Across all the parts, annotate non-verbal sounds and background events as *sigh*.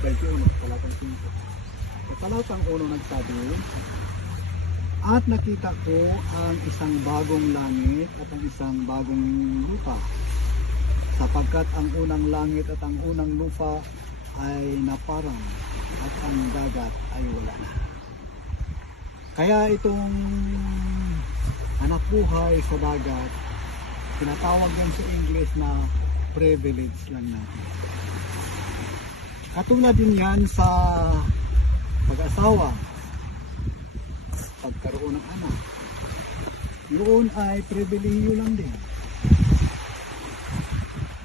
21, talatang 5. Sa talatang 1 nagsabi, At nakita ko ang isang bagong langit at ang isang bagong lupa, sapagkat ang unang langit at ang unang lupa ay naparang at ang dagat ay wala na. Kaya itong anak buhay sa dagat, tinatawag yan sa English na privilege lang natin. Katulad din yan sa pag-asawa, pagkaroon ng anak. Yun ay pribilehiyo lang din.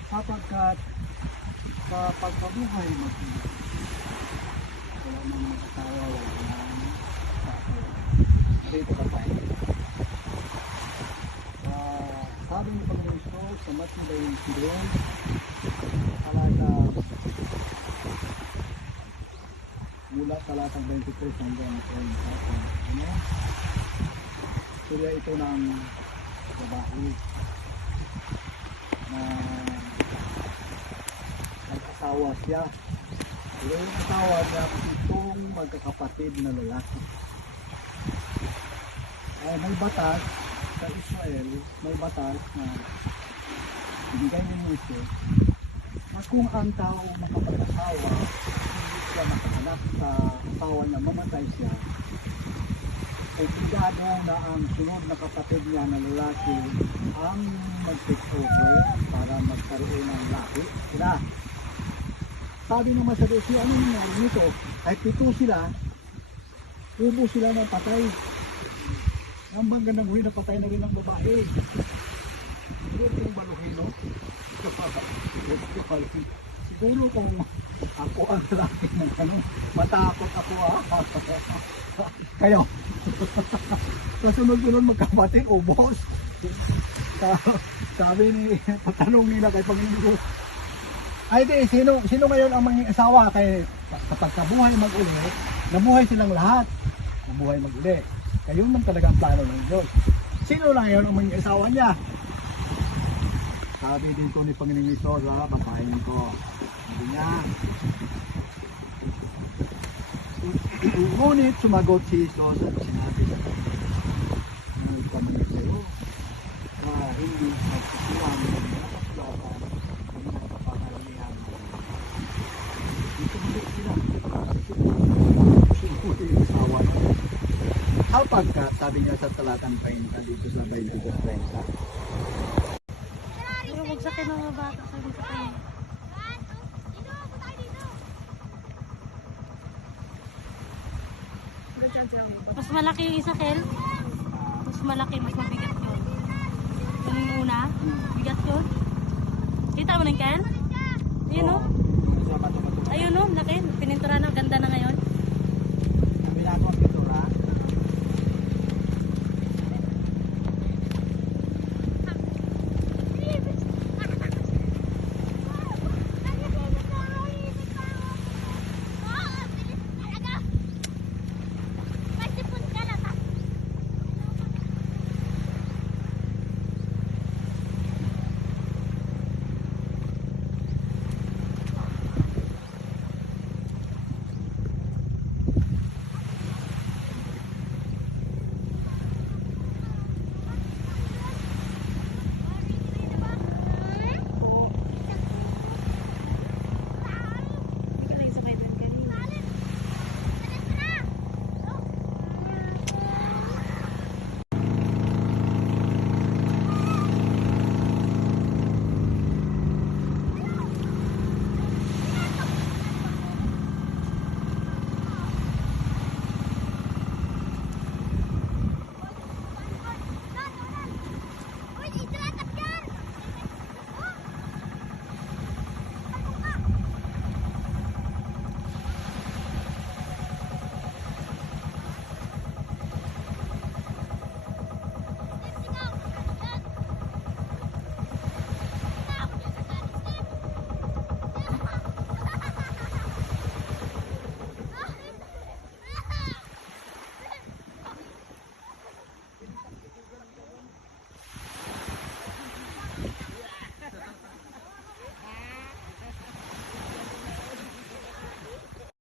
Sapagkat sa pagkabuhay mag wala nang mag-asawa, wala nang asawa. Dito ka tayo. Ah, sabi ni Panginoon sa Matthew 22, talata mula talatang 23 hanggang 30. Ano? Surya ito ng babae na nag-asawa siya. Pero yung asawa niya itong magkakapatid na lalaki. Ay, may batas sa Israel, may batas na binigay ni Moses na kung ang tao makapag-asawa, siya makahanap sa asawa niya, mamatay siya, obligado na ang sunod na kapatid niya na lalaki ang mag-take over para magkaroon ng lahi. Sila. Sabi naman sa Diyos, ano nangyari nito? Kahit pito sila, ubo sila ng patay. Ang bang ganang huli na patay na rin ang babae. Siguro kung baluhino. Siguro kung ako ang lalaki ng matakot ako ah. *laughs* Kayo. *laughs* Sa sunod-sunod magkapatid, ubos. Sa- Sabi ni, patanong nila kay Panginoon, ay di, sino, sino ngayon ang maging asawa kay kapag kabuhay mag-uli, nabuhay silang lahat. Nabuhay mag-uli. Kayo man talaga ang plano ng Diyos. Sino lang ngayon ang maging asawa niya? Sabi din ko ni Panginoon Isos, ah, babayin ko. Ngunit sumagot si Isos at sinabi sa kanya, ng kami sa'yo, na hindi magkasilang ng nakasulatan ng nagkapangalilihan. Dito ulit sila. Sinuli yung asawa niya. Sapagkat, sabi niya sa talatang 30 dito sa 22-30, Pero huwag sakit ng mga bata sabi sa kanya. Mas malaki yung isa, Kel. Mas malaki, mas mabigat yun. Yung una, bigat yun. Kita mo na, Kel? Ayun, oh. no? Ayun, no? Laki. Pinintura na. Ganda na ngayon.